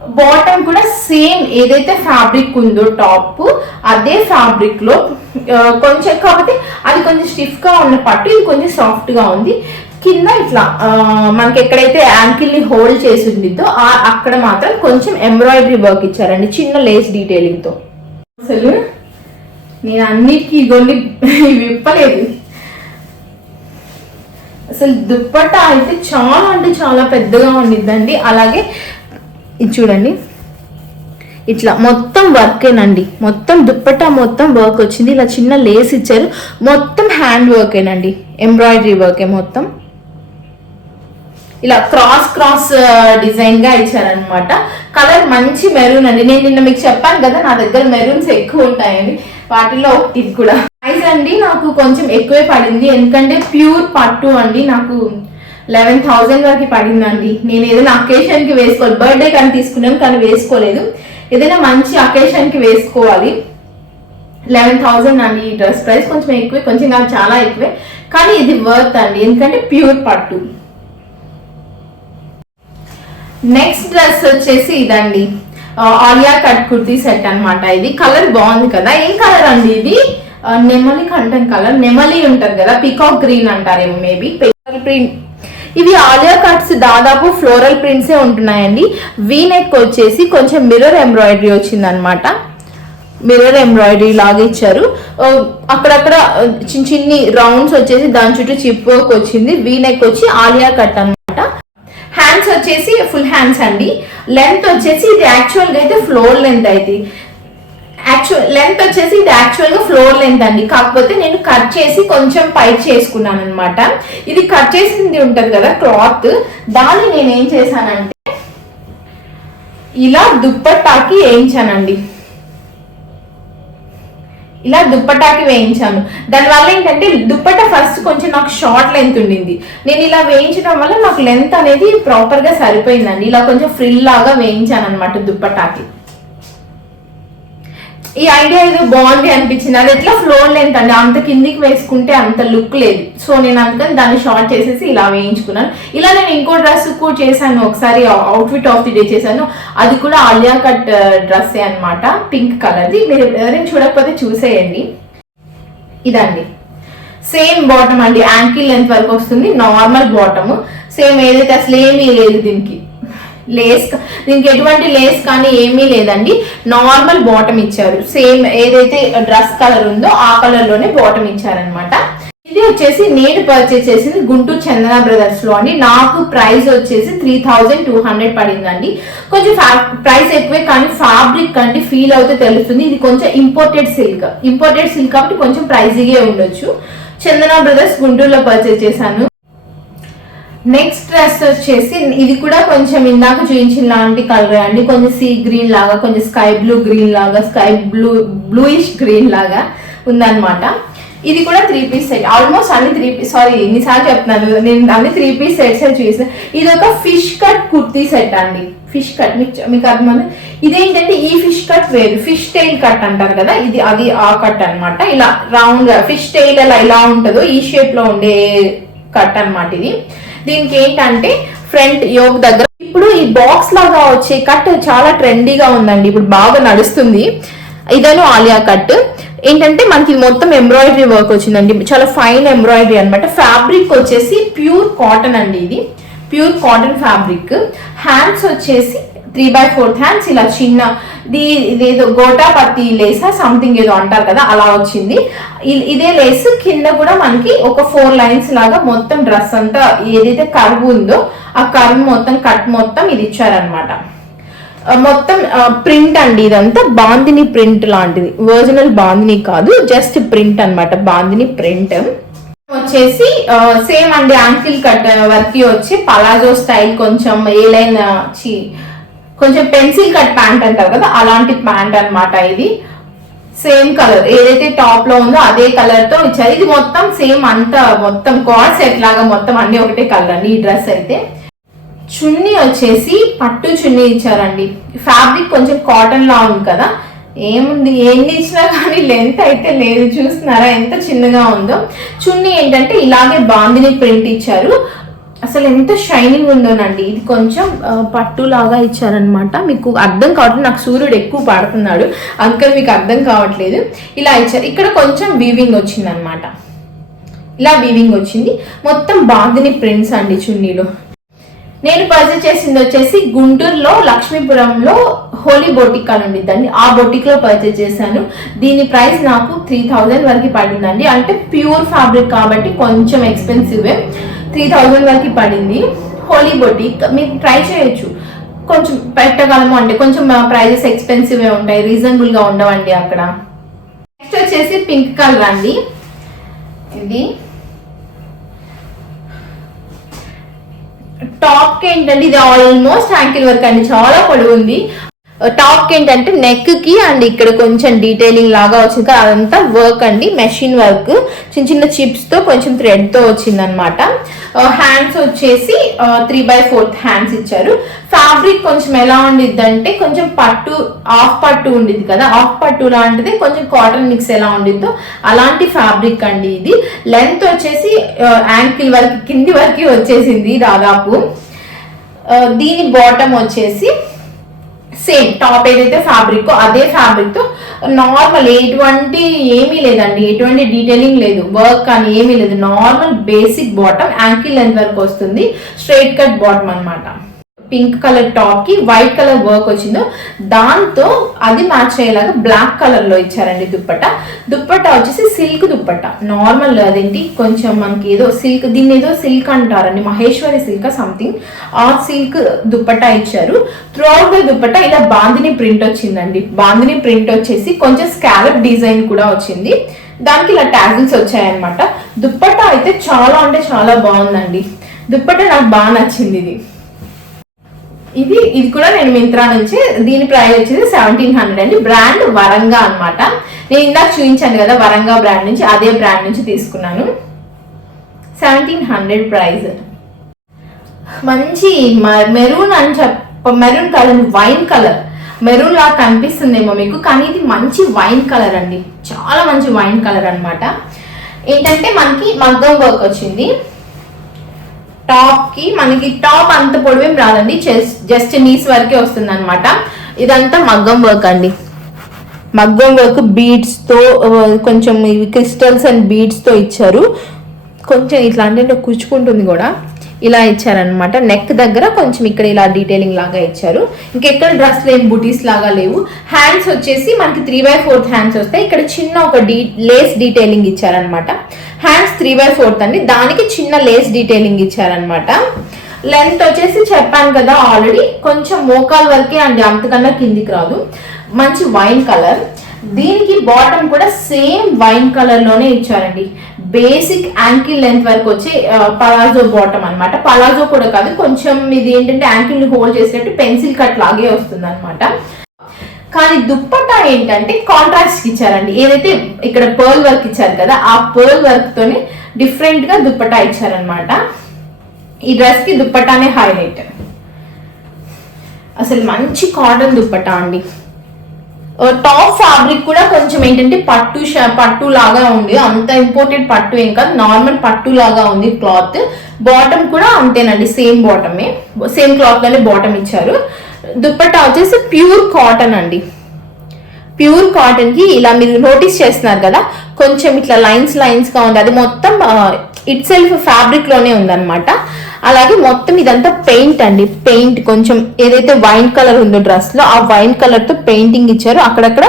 బాటమ్ కూడా సేమ్ ఏదైతే ఫ్యాబ్రిక్ ఉందో టాప్ అదే ఫ్యాబ్రిక్లో కొంచెం కాకపోతే అది కొంచెం స్టిఫ్గా ఉన్న పట్టు ఇది కొంచెం సాఫ్ట్గా ఉంది. కింద ఇట్లా మనకి ఎక్కడైతే యాంకిల్ని హోల్డ్ చేసి ఉండిద్దో ఆ- అక్కడ మాత్రం కొంచెం ఎంబ్రాయిడరీ వర్క్ ఇచ్చారండి చిన్న లేస్ డీటెయిలింగ్తో అసలు నేను అన్నిటికీ ఇగోండి విప్పలేదు. అసలు దుప్పట్ట అయితే చాలా అంటే చాలా పెద్దగా ఉండిద్దండి. అలాగే ఇది చూడండి. ఇట్లా మొత్తం వర్కేనండి మొత్తం దుప్పటా మొత్తం వర్క్ వచ్చింది. ఇలా చిన్న లేస్ ఇచ్చారు. మొత్తం హ్యాండ్ వర్కేనండి ఎంబ్రాయిడరీ వర్కే మొత్తం. ఇలా క్రాస్ క్రాస్ డిజైన్గా ఇచ్చారనమాట కలర్ మంచి మెరూన్ అండి. నేను నిన్న మీకు చెప్పాను కదా నా దగ్గర మెరూన్స్ ఎక్కువ ఉంటాయండి. వాటిలో ఒకటి ఇది కూడా. ప్రైస్ అండి నాకు కొంచెం ఎక్కువే పడింది. ఎందుకంటే ప్యూర్ పట్టు అండి. నాకు లెవెన్ థౌజండ్ వరకు పడిందండి. నేను ఏదైనా అకేషన్కి వేసుకోవాలి. బర్త్డే కానీ తీసుకున్నాను కానీ వేసుకోలేదు. ఏదైనా మంచి అకేషన్కి వేసుకోవాలి. లెవెన్ థౌజండ్ అండి ఈ డ్రెస్ ప్రైస్. కొంచెం ఎక్కువే కొంచెం కాదు చాలా ఎక్కువే. కానీ ఇది వర్త్ అండి. ఎందుకంటే ప్యూర్ పట్టు. నెక్స్ట్ డ్రెస్ వచ్చేసి ఇదండి. ఆలియా కట్ కుర్తీ సెట్ అనమాట ఇది. కలర్ బాగుంది కదా. ఏం కలర్ అండి ఇది? నెమలి కంటెంట్ కలర్ నెమలి ఉంటది కదా. పికాక్ గ్రీన్ అంటారేమో మేబీ ప్రింట్ ఇవి ఆలియా కట్స్ దాదాపు ఫ్లోరల్ ప్రింట్సే ఉంటున్నాయండి. వీ నెక్ వచ్చేసి కొంచెం మిర్రర్ ఎంబ్రాయిడరీ వచ్చింది అనమాట మిర్రర్ ఎంబ్రాయిడరీ లాగా ఇచ్చారు. అక్కడక్కడ చిన్న చిన్ని రౌండ్స్ వచ్చేసి దాని చుట్టూ చిప్ వర్క్ వచ్చింది. వీ నెక్ వచ్చి ఆలియా కట్ అనమాట హ్యాండ్స్ వచ్చేసి ఫుల్ హ్యాండ్స్ అండి. లెంత్ వచ్చేసి ఇది యాక్చువల్గా అయితే ఫ్లోర్ లెంత్ అయితే. యాక్చువల్ లెంత్ వచ్చేసి ఇది యాక్చువల్గా ఫ్లోర్ లెంత్ అండి. కాకపోతే నేను కట్ చేసి కొంచెం పైట్ చేసుకున్నాను అనమాట ఇది కట్ చేసింది ఉంటది కదా క్లాత్. దాన్ని నేను ఏం చేశానంటే ఇలా దుప్పట్టాకి వేయించానండి. ఇలా దుప్పటాకి వేయించాను. దానివల్ల ఏంటంటే దుప్పట ఫస్ట్ కొంచెం నాకు షార్ట్ లెంత్ ఉండింది. నేను ఇలా వేయించడం వల్ల నాకు లెంత్ అనేది ప్రాపర్గా సరిపోయిందండి. ఇలా కొంచెం ఫ్రిల్ లాగా వేయించాను అనమాట దుప్పటాకి ఈ ఐడియా ఏదో బాగుంది అనిపించింది. అది ఎట్లా ఫ్లోర్ లెంత్ అండి? అంత కిందికి వేసుకుంటే అంత లుక్ లేదు. సో నేను అందుకని దాన్ని షార్ట్ చేసేసి ఇలా వేయించుకున్నాను. ఇలా నేను ఇంకో డ్రెస్ కూడా చేశాను. ఒకసారి అవుట్ఫిట్ ఆఫ్ ది డే చేశాను. అది కూడా ఆలియా కట్ డ్రెస్ అనమాట పింక్ కలర్ది మీరు ఎవరైనా చూడకపోతే చూసేయండి. ఇదండి. సేమ్ బాటమ్ అండి. యాంకిల్ లెంత్ వరకు వస్తుంది. నార్మల్ బాటమ్ సేమ్ ఏదైతే అసలు ఏమీ లేదు దీనికి. లేస్ దీనికి ఎటువంటి లేస్ కానీ ఏమీ లేదండి. నార్మల్ బాటమ్ ఇచ్చారు. సేమ్ ఏదైతే డ్రెస్ కలర్ ఉందో ఆ కలర్లోనే బాటమ్ ఇచ్చారనమాట ఇది వచ్చేసి నేను పర్చేస్ చేసింది గుంటూరు చందన బ్రదర్స్లో అండి. నాకు ప్రైస్ వచ్చేసి త్రీ థౌజండ్ టూ హండ్రెడ్ పడిందండి. కొంచెం ప్రైస్ ఎక్కువే కానీ ఫ్యాబ్రిక్ అంటే ఫీల్ అవుతే తెలుస్తుంది. ఇది కొంచెం ఇంపోర్టెడ్ సిల్క్ ఇంపోర్టెడ్ సిల్క్ కాబట్టి కొంచెం ప్రైజీగా ఉండొచ్చు. చందన బ్రదర్స్ గుంటూరులో పర్చేస్ చేశాను. నెక్స్ట్ డ్రెస్ వచ్చేసి ఇది కూడా కొంచెం ఇందాక చూపించిన లాంటి కలర్ అండి. కొంచెం సీ గ్రీన్ లాగా కొంచెం స్కై బ్లూ గ్రీన్ లాగా స్కై బ్లూ బ్లూయిష్ గ్రీన్ లాగా ఉందన్నమాట. ఇది కూడా త్రీ పీస్ సెట్ ఆల్మోస్ట్ అన్ని త్రీ పీస్ సారీ ఎన్నిసార్లు చెప్తున్నాను. నేను అన్ని త్రీ పీస్ సెట్స్ చూసిన. ఇది ఒక ఫిష్ కట్ కుర్తీ సెట్ అండి. ఫిష్ కట్ మీకు మీకు అర్థమైంది ఇదేంటంటే ఈ ఫిష్ కట్ వేరు. ఫిష్ టైల్ కట్ అంటారు కదా? ఇది అది ఆ కట్ అన్నమాట. ఇలా రౌండ్ ఫిష్ టైల్ ఎలా ఇలా ఉంటుందో ఈ షేప్లో ఉండే కట్ అనమాట ఇది. దీనికి ఏంటంటే ఫ్రంట్ యోగ్ దగ్గర ఇప్పుడు ఈ బాక్స్ లాగా వచ్చే కట్ చాలా ట్రెండీగా ఉందండి. ఇప్పుడు బాగా నడుస్తుంది. ఇదను ఆలియా కట్. ఏంటంటే మనకి మొత్తం ఎంబ్రాయిడరీ వర్క్ వచ్చిందండి. చాలా ఫైన్ ఎంబ్రాయిడరీ అనమాట ఫ్యాబ్రిక్ వచ్చేసి ప్యూర్ కాటన్ అండి ఇది. Pure cotton fabric. హ్యాండ్స్ వచ్చేసి త్రీ బై ఫోర్త్ హ్యాండ్స్ ఇలా చిన్న ఇది ఇదేదో గోటా పత్తి లేసా సంథింగ్ ఏదో అంటారు కదా అలా వచ్చింది. ఇ- ఇదే లేస్ కింద కూడా మనకి ఒక ఫోర్ లైన్స్ లాగా మొత్తం డ్రెస్ అంతా ఏదైతే కర్వ్ ఉందో ఆ కర్వ్ మొత్తం కట్ మొత్తం ఇది ఇచ్చారనమాట మొత్తం ప్రింట్ అండి ఇదంతా. బాందిని ప్రింట్ లాంటిది. ఒరిజినల్ బాందిని కాదు జస్ట్ ప్రింట్ అన్నమాట బాందిని ప్రింట్. వచ్చేసి సేమ్ అండి యాంకిల్ కట్ వర్క్ వచ్చి పలాజో స్టైల్ కొంచెం ఏ లైన్ చి కొంచెం పెన్సిల్ కట్ ప్యాంట్ అంటారు కదా అలాంటి ప్యాంట్ అన్నమాట ఇది. సేమ్ కలర్ ఏదైతే టాప్లో ఉందో అదే కలర్తో ఇచ్చారు. ఇది మొత్తం సేమ్ అంతా మొత్తం కార్డ్ సెట్ లాగా మొత్తం అన్ని ఒకటే కలర్ అండి ఈ డ్రెస్ అయితే. చున్నీ వచ్చేసి పట్టు చున్నీ ఇచ్చారండి. ఫ్యాబ్రిక్ కొంచెం కాటన్ లా ఉంది కదా. ఏముంది? ఎన్ని ఇచ్చినా కానీ లెంత్ అయితే లేదు. చూస్తున్నారా? ఎంత చిన్నగా ఉందో. చున్నీ ఏంటంటే ఇలాగే బాందిని ప్రింట్ ఇచ్చారు. అసలు ఎంత షైనింగ్ ఉందోనండి. ఇది కొంచెం పట్టులాగా పట్టు లాగా ఇచ్చారనమాట మీకు అర్థం కావట్లేదు. నాకు సూర్యుడు ఎక్కువ పడుతున్నాడు. అందుకని మీకు అర్థం కావట్లేదు. ఇలా ఇచ్చారు. ఇక్కడ కొంచెం వీవింగ్ వచ్చిందనమాట ఇలా వీవింగ్ వచ్చింది. మొత్తం బాందిని ప్రింట్స్ అండి చున్నీలో. నేను పర్చేస్ చేసింది వచ్చేసి గుంటూరులో లక్ష్మీపురంలో హోలీ బొటిక్ అని ఉండిద్దండి. ఆ బొటిక్లో పర్చేస్ చేశాను. దీని ప్రైస్ నాకు త్రీ థౌజండ్ వరకు పడిందండి. అంటే ప్యూర్ ఫ్యాబ్రిక్ కాబట్టి కొంచెం ఎక్స్పెన్సివ్ త్రీ థౌజండ్ వరకు పడింది. హోలీ బొటిక్ మీరు ట్రై చేయొచ్చు. కొంచెం పెట్టగలము అంటే కొంచెం ప్రైజెస్ ఎక్స్పెన్సివ్ ఉంటాయి. రీజనబుల్గా ఉండవండి అక్కడ. నెక్స్ట్ వచ్చేసి పింక్ కలర్ అండి. ఇది. టాప్కి ఏంటంటే ఇది ఆల్మోస్ట్ హ్యాంకిల్ వర్క్ అండి. చాలా పొడవు ఉంది టాప్ ఏంటంటే నెక్కి అండ్ ఇక్కడ కొంచెం డీటెయిలింగ్ లాగా వచ్చింది. కదా, అదంతా వర్క్ అండి. మెషిన్ వర్క్ చిన్న చిన్న చిప్స్తో కొంచెం థ్రెడ్తో వచ్చింది అనమాట హ్యాండ్స్ వచ్చేసి త్రీ బై ఫోర్త్ హ్యాండ్స్ ఇచ్చారు. ఫ్యాబ్రిక్ కొంచెం ఎలా ఉండిద్ది అంటే కొంచెం పట్టు ఆఫ్ పట్టు ఉండిద్ది కదా. ఆఫ్ పట్టు లాంటిది కొంచెం కాటన్ మిక్స్ ఎలా ఉండిద్దో అలాంటి ఫ్యాబ్రిక్ అండి ఇది. లెంత్ వచ్చేసి యాంకిల్ వరకు కింది వరకు వచ్చేసింది దాదాపు. దీని బాటమ్ వచ్చేసి సేమ్ టాప్ ఏదైతే ఫ్యాబ్రిక్ అదే ఫ్యాబ్రిక్తో నార్మల్ ఎటువంటి ఏమీ లేదండి. ఎటువంటి డీటెయిలింగ్ లేదు. వర్క్ కానీ ఏమీ లేదు. Normal basic bottom ankle length వరకు వస్తుంది. స్ట్రైట్ కట్ బాటమ్ అన్నమాట. పింక్ కలర్ టాప్కి వైట్ కలర్ వర్క్ వచ్చిందో దాంతో అది మ్యాచ్ అయ్యేలాగా బ్లాక్ కలర్లో ఇచ్చారండి దుప్పట. దుప్పట వచ్చేసి సిల్క్ దుప్పట. నార్మల్ అదేంటి? కొంచెం మనకి ఏదో సిల్క్ దీన్ని ఏదో సిల్క్ అంటారండి మహేశ్వరి సిల్క్ సంథింగ్ ఆ సిల్క్ దుప్పట ఇచ్చారు. త్రూ అవుట్ ద దుప్పట ఇలా బాందిని ప్రింట్ వచ్చిందండి. బాందిని ప్రింట్ వచ్చేసి కొంచెం స్కాలప్ డిజైన్ కూడా వచ్చింది. దానికి ఇలా ట్యాగిల్స్ వచ్చాయన్నమాట. దుప్పట అయితే చాలా అంటే చాలా బాగుందండి. దుప్పట నాకు బాగా నచ్చింది ఇది. ఇది ఇది కూడా నేను మింత్రా నుంచి దీని ప్రైస్ వచ్చేసి సెవెంటీన్ హండ్రెడ్ అండి. బ్రాండ్ వరంగా అన్నమాట. నేను ఇందాక చూపించాను కదా వరంగా బ్రాండ్ నుంచి అదే బ్రాండ్ నుంచి తీసుకున్నాను. సెవెంటీన్ హండ్రెడ్ ప్రైస్ మంచి మెరూన్ అని చెప్ప maroon colour wine colour. Maroon లాగా కనిపిస్తుందేమో మీకు కానీ ఇది మంచి వైన్ కలర్ అండి. చాలా మంచి వైన్ కలర్ అనమాట ఏంటంటే మనకి మగ్గం వర్క్ వచ్చింది. టాప్కి మనకి టాప్ అంత పొడవేం రాదండి. జస్ట్ నీస్ వరకే వస్తుంది అనమాట ఇదంతా మగ్గం వర్క్ అండి. మగ్గం వర్క్ బీడ్స్తో కొంచెం ఇవి క్రిస్టల్స్ అండ్ బీడ్స్తో ఇచ్చారు. కొంచెం ఇట్లా అంటే కూర్చుకుంటుంది కూడా. ఇలా ఇచ్చారనమాట నెక్ దగ్గర కొంచెం ఇక్కడ ఇలా డీటెయిలింగ్ లాగా ఇచ్చారు. ఇంకెక్కడ డ్రెస్ లేని బుటీస్ లాగా లేవు. హ్యాండ్స్ వచ్చేసి మనకి త్రీ బై ఫోర్త్ హ్యాండ్స్ వస్తాయి. ఇక్కడ చిన్న ఒక డీ లేస్ డీటెయిలింగ్ ఇచ్చారనమాట హ్యాండ్స్ త్రీ బై ఫోర్త్ అండి. దానికి చిన్న లేస్ డీటెయిలింగ్ ఇచ్చారనమాట లెంత్ వచ్చేసి చెప్పాను కదా ఆల్రెడీ కొంచెం మోకాల్ వరకే అండి. అంతకన్నా కిందికి రాదు. మంచి వైన్ కలర్ దీనికి బాటమ్ కూడా సేమ్ వైన్ కలర్లోనే ఇచ్చారండి. బేసిక్ యాంకిల్ లెంత్ వరకు వచ్చి పలాజో బాటమ్ అనమాట పలాజో కూడా కాదు కొంచెం ఇది ఏంటంటే యాంకిల్ని హోల్డ్ చేసినట్టు పెన్సిల్ కట్ లాగే వస్తుంది అనమాట కానీ దుప్పట్టా ఏంటంటే కాంట్రాస్ట్ ఇచ్చారండి. ఏదైతే ఇక్కడ పర్ల్ వర్క్ ఇచ్చారు కదా ఆ పర్ల్ వర్క్ తోనే డిఫరెంట్గా దుప్పట్టా ఇచ్చారనమాట ఈ డ్రెస్కి దుప్పటానే హైలైట్ అసలు మంచి కాటన్ దుప్పటా అండి. టాప్ ఫ్యాబ్రిక్ కూడా కొంచెం ఏంటంటే పట్టు పట్టు లాగా ఉంది. అంత ఇంపోర్టెడ్ పట్టు ఏం కాదు. నార్మల్ పట్టు లాగా ఉంది క్లాత్ బాటమ్ కూడా అంతేనండి సేమ్ బాటమే సేమ్ క్లాత్లోనే బాటమ్ ఇచ్చారు. దుప్పట్టా వచ్చేసి ప్యూర్ కాటన్ అండి. ప్యూర్ కాటన్కి ఇలా మీరు నోటీస్ చేస్తున్నారు కదా కొంచెం ఇట్లా లైన్స్ లైన్స్గా ఉంది. అది మొత్తం ఇట్ సెల్ఫ్ ఫ్యాబ్రిక్లోనే ఉందన్నమాట. అలాగే మొత్తం ఇదంతా పెయింట్ అండి. పెయింట్ కొంచెం ఏదైతే వైన్ కలర్ ఉందో డ్రెస్లో ఆ వైన్ కలర్తో పెయింటింగ్ ఇచ్చారు. అక్కడక్కడ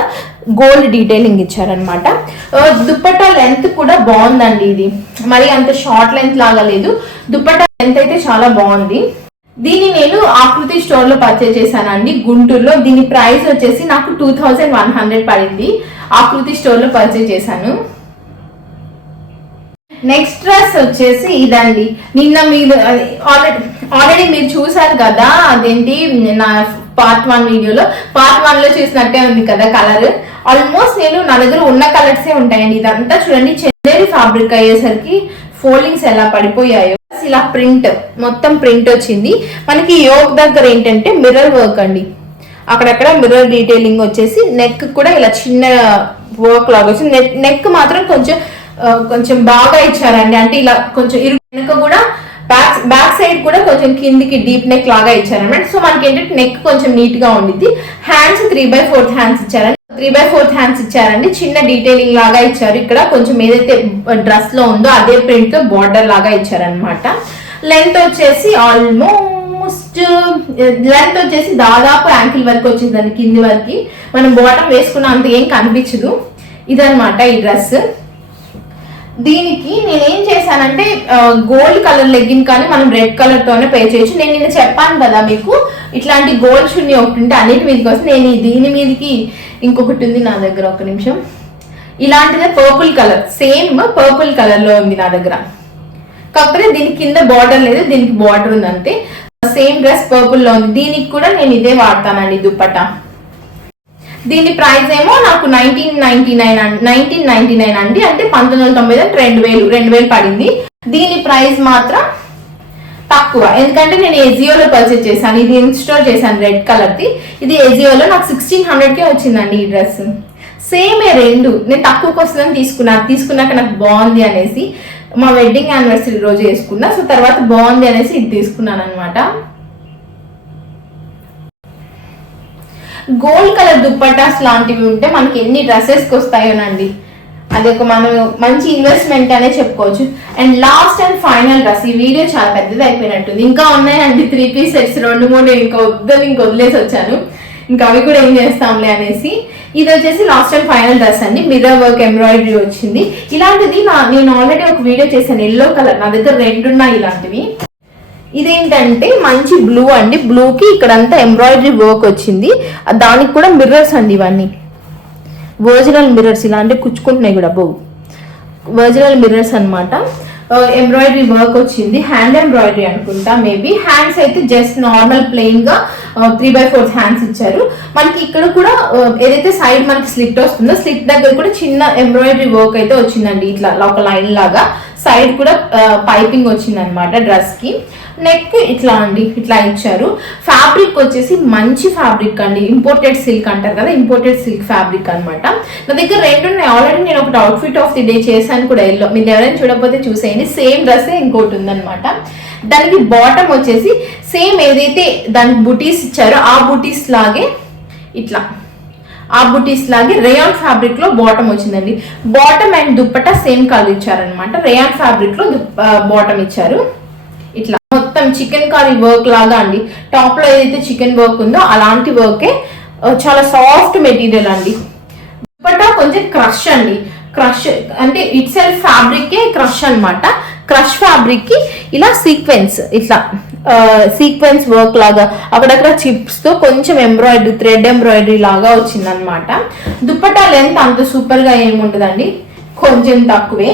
గోల్డ్ డీటెయిలింగ్ ఇచ్చారనమాట దుప్పటా లెంత్ కూడా బాగుందండి ఇది. మరి అంత షార్ట్ లెంత్ లాగా లేదు. దుప్పటా లెంత్ అయితే చాలా బాగుంది. దీన్ని నేను ఆకృతి స్టోర్లో పర్చేజ్ చేశానండి గుంటూరులో. దీని ప్రైస్ వచ్చేసి నాకు టూ థౌజండ్ వన్ హండ్రెడ్ పడింది. ఆకృతి స్టోర్లో పర్చేజ్ చేశాను. నెక్స్ట్ డ్రెస్ వచ్చేసి ఇదండి. నిన్న మీరు ఆల్రెడీ ఆల్రెడీ మీరు చూసారు కదా అదేంటి నా పార్ట్ వన్ వీడియోలో. పార్ట్ వన్లో చూసినట్టే ఉంది కదా కలర్ ఆల్మోస్ట్ నేను నా దగ్గర ఉన్న కలర్సే ఉంటాయండి. ఇదంతా చూడండి చెందేరి ఫ్యాబ్రిక్ అయ్యేసరికి ఫోల్డింగ్స్ ఎలా పడిపోయాయో. ఇలా ప్రింట్ మొత్తం ప్రింట్ వచ్చింది. మనకి యోగ్ దగ్గర ఏంటంటే మిర్రర్ వర్క్ అండి. అక్కడక్కడ మిర్రర్ డీటెయిలింగ్ వచ్చేసి నెక్ కూడా ఇలా చిన్న వర్క్ లాగా వచ్చింది నెక్ మాత్రం కొంచెం కొంచెం బాగా ఇచ్చారండి. అంటే ఇలా కొంచెం ఇరు వెనక కూడా బ్యాక్ బ్యాక్ సైడ్ కూడా కొంచెం కిందికి డీప్ నెక్ లాగా ఇచ్చారనమాట సో మనకి ఏంటంటే నెక్ కొంచెం నీట్గా ఉండిద్ది. Hands three by fourth hands ఇచ్చారండి. త్రీ బై ఫోర్త్ హ్యాండ్స్ ఇచ్చారండి. చిన్న డీటెయిలింగ్ లాగా ఇచ్చారు. ఇక్కడ కొంచెం ఏదైతే డ్రెస్లో ఉందో అదే ప్రింట్తో బార్డర్ లాగా ఇచ్చారనమాట లెంత్ వచ్చేసి ఆల్మోస్ట్ లెంత్ వచ్చేసి దాదాపు యాంకిల్ వరకు వచ్చిందండి కింది వరకు. మనం బాటమ్ వేసుకున్న అంత ఏం కనిపించదు. ఇదన్నమాట ఈ డ్రెస్ దీనికి నేనేం చేశానంటే గోల్డ్ కలర్ లెగ్గిన్ కానీ మనం రెడ్ కలర్ తోనే పే చేయొచ్చు. నేను నిన్న చెప్పాను కదా మీకు ఇట్లాంటి గోల్డ్ చున్నీ ఒకటి ఉంటే అన్నిటి మీదకి వస్తే నేను దీని మీదకి ఇంకొకటి ఉంది నా దగ్గర ఒక నిమిషం. ఇలాంటిదే పర్పుల్ కలర్ సేమ్ పర్పుల్ కలర్లో ఉంది నా దగ్గర. కాకపోతే దీని కింద బార్డర్ లేదు దీనికి బార్డర్ ఉంది అంతే. సేమ్ డ్రెస్ పర్పుల్లో ఉంది. దీనికి కూడా నేను ఇదే వాడతానండి దుప్పట. దీని ప్రైస్ ఏమో నాకు nineteen ninety nine nineteen ninety nine అండి. అంటే పంతొమ్మిది వందల తొంభై రెండు వేలు రెండు వేలు పడింది. దీని ప్రైస్ మాత్రం తక్కువ. ఎందుకంటే నేను ఎజియోలో పర్చేస్ చేశాను. ఇది ఇన్స్టాల్ చేశాను రెడ్ కలర్ది ఇది ఎజియోలో నాకు సిక్స్టీన్ హండ్రెడ్కే వచ్చిందండి ఈ డ్రెస్ సేమే రెండు. నేను తక్కువకి వస్తుందని తీసుకున్నా. తీసుకున్నాక నాకు బాగుంది అనేసి మా వెడ్డింగ్ యానివర్సరీ రోజు వేసుకున్నా సో తర్వాత బాగుంది అనేసి ఇది తీసుకున్నాను అనమాట గోల్డ్ కలర్ దుప్పటాస్ లాంటివి ఉంటే మనకి ఎన్ని డ్రెస్సెస్కి వస్తాయోనండి. అది ఒక మనం మంచి ఇన్వెస్ట్మెంట్ అనే చెప్పుకోవచ్చు. And last and final dress ఈ వీడియో చాలా పెద్దది అయిపోయినట్టుంది. ఇంకా ఉన్నాయండి త్రీ పీస్ సెట్స్ రెండు మూడు ఇంకా వద్దని ఇంక వదిలేసి వచ్చాను. ఇంకా అవి కూడా ఏం చేస్తాంలే అనేసి. ఇది వచ్చేసి లాస్ట్ అండ్ ఫైనల్ డ్రెస్ అండి. మిర్రర్ వర్క్ ఎంబ్రాయిడరీ వచ్చింది. ఇలాంటిది నా నేను ఆల్రెడీ ఒక వీడియో చేశాను. ఎల్లో కలర్ నా దగ్గర రెండు ఉన్నాయి ఇలాంటివి. ఇదేంటంటే మంచి బ్లూ అండి. బ్లూకి ఇక్కడంతా ఎంబ్రాయిడరీ వర్క్ వచ్చింది. దానికి కూడా మిర్రర్స్ అండి ఇవన్నీ. ఒరిజినల్ మిర్రర్స్ ఇలాంటి కుచ్చుకుంటున్నాయి కూడా బో ఒరిజినల్ మిర్రర్స్ అనమాట ఎంబ్రాయిడరీ వర్క్ వచ్చింది. హ్యాండ్ ఎంబ్రాయిడరీ అనుకుంటా మేబీ హ్యాండ్స్ అయితే జస్ట్ నార్మల్ ప్లెయిన్గా త్రీ బై ఫోర్త్ హ్యాండ్స్ ఇచ్చారు. మనకి ఇక్కడ కూడా ఏదైతే సైడ్ మనకి స్లిట్ వస్తుందో స్లిట్ దగ్గర కూడా చిన్న ఎంబ్రాయిడరీ వర్క్ అయితే వచ్చిందండి. ఇట్లా ఒక లైన్ లాగా. సైడ్ కూడా పైపింగ్ వచ్చింది అనమాట డ్రెస్కి. నెక్ ఇట్లా అండి ఇట్లా ఇచ్చారు. ఫ్యాబ్రిక్ వచ్చేసి మంచి ఫ్యాబ్రిక్ అండి. ఇంపోర్టెడ్ సిల్క్ అంటారు కదా ఇంపోర్టెడ్ సిల్క్ ఫ్యాబ్రిక్ అన్నమాట. నా దగ్గర రెండు ఉన్నాయి. ఆల్రెడీ నేను ఒకటి అవుట్ఫిట్ ఆఫ్ ది డే చేశాను కూడా ఎల్లో. మీరు ఎవరైనా చూడకపోతే చూసేయండి. సేమ్ డ్రెస్సే ఇంకోటి ఉందన్నమాట. దానికి బాటమ్ వచ్చేసి సేమ్ ఏదైతే దానికి బుటీస్ ఇచ్చారో ఆ బుటీస్ లాగే ఇట్లా. ఆ బుటీస్ లాగే రేయాన్ ఫ్యాబ్రిక్లో బాటమ్ వచ్చిందండి. Bottom and dupatta same colour ఇచ్చారనమాట రేయాన్ ఫ్యాబ్రిక్లో బాటమ్ ఇచ్చారు. ఇట్లా. మొత్తం చికెన్ కర్రీ వర్క్ లాగా అండి. టాప్లో ఏదైతే చికెన్ వర్క్ ఉందో అలాంటి వర్కే చాలా సాఫ్ట్ మెటీరియల్ అండి. దుప్పట్టా కొంచెం క్రష్ అండి. క్రష్ అంటే ఇట్ సెల్ఫ్ ఫ్యాబ్రిక్ క్రష్ అనమాట క్రష్ ఫ్యాబ్రిక్కి ఇలా సీక్వెన్స్ ఇట్లా సీక్వెన్స్ వర్క్ లాగా అక్కడక్కడ చిప్స్తో కొంచెం ఎంబ్రాయిడరీ థ్రెడ్ ఎంబ్రాయిడరీ లాగా వచ్చిందనమాట దుప్పటా లెంత్ అంత సూపర్గా ఏమి ఉండదండి కొంచెం తక్కువే.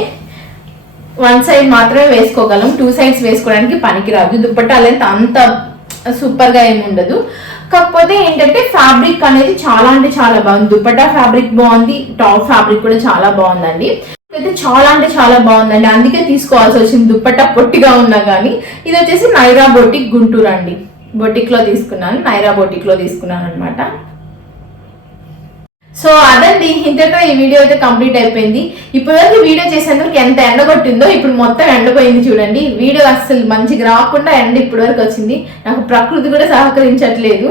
వన్ సైడ్ మాత్రమే వేసుకోగలం టూ సైడ్స్ వేసుకోవడానికి పనికిరాదు దుప్పట్టా అంత సూపర్గా ఏమి ఉండదు. కాకపోతే ఏంటంటే ఫ్యాబ్రిక్ అనేది చాలా అంటే చాలా బాగుంది. దుప్పట్టా ఫ్యాబ్రిక్ బాగుంది టాప్ ఫ్యాబ్రిక్ కూడా చాలా బాగుందండి. అయితే చాలా అంటే చాలా బాగుందండి. అందుకే తీసుకోవాల్సి వచ్చింది. దుప్పట్టా పొట్టిగా ఉన్నా కానీ ఇది వచ్చేసి నైరా బొటిక్ గుంటూరు అండి బొటిక్లో తీసుకున్నాను. నైరా బొటిక్లో తీసుకున్నాను అనమాట సో అదండి ఇంతటితో ఈ వీడియో అయితే కంప్లీట్ అయిపోయింది. ఇప్పటివరకు వీడియో చేసేందుకు ఎంత ఎండ కొట్టిందో ఇప్పుడు మొత్తం ఎండపోయింది చూడండి. వీడియో అస్సలు మంచిగా రాకుండా ఎండ ఇప్పటివరకు వచ్చింది. నాకు ప్రకృతి కూడా సహకరించట్లేదు.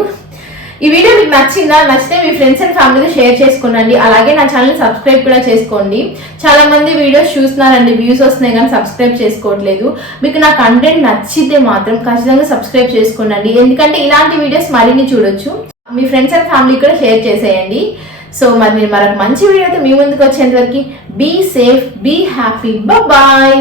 ఈ వీడియో మీకు నచ్చిందా? నచ్చితే మీ ఫ్రెండ్స్ అండ్ ఫ్యామిలీతో షేర్ చేసుకోండి అలాగే నా ఛానల్ సబ్స్క్రైబ్ కూడా చేసుకోండి. చాలా మంది వీడియోస్ చూస్తున్నారండి వ్యూస్ వస్తున్నాయి కానీ సబ్స్క్రైబ్ చేసుకోవట్లేదు. మీకు నా కంటెంట్ నచ్చితే మాత్రం ఖచ్చితంగా సబ్స్క్రైబ్ చేసుకోండి ఎందుకంటే ఇలాంటి వీడియోస్ మరిన్ని చూడొచ్చు. మీ ఫ్రెండ్స్ అండ్ ఫ్యామిలీ కూడా షేర్ చేసేయండి. సో మరి మీరు మరొక మంచి వీడియోతో మీ ముందుకు వచ్చేంత వరకు be safe be happy bye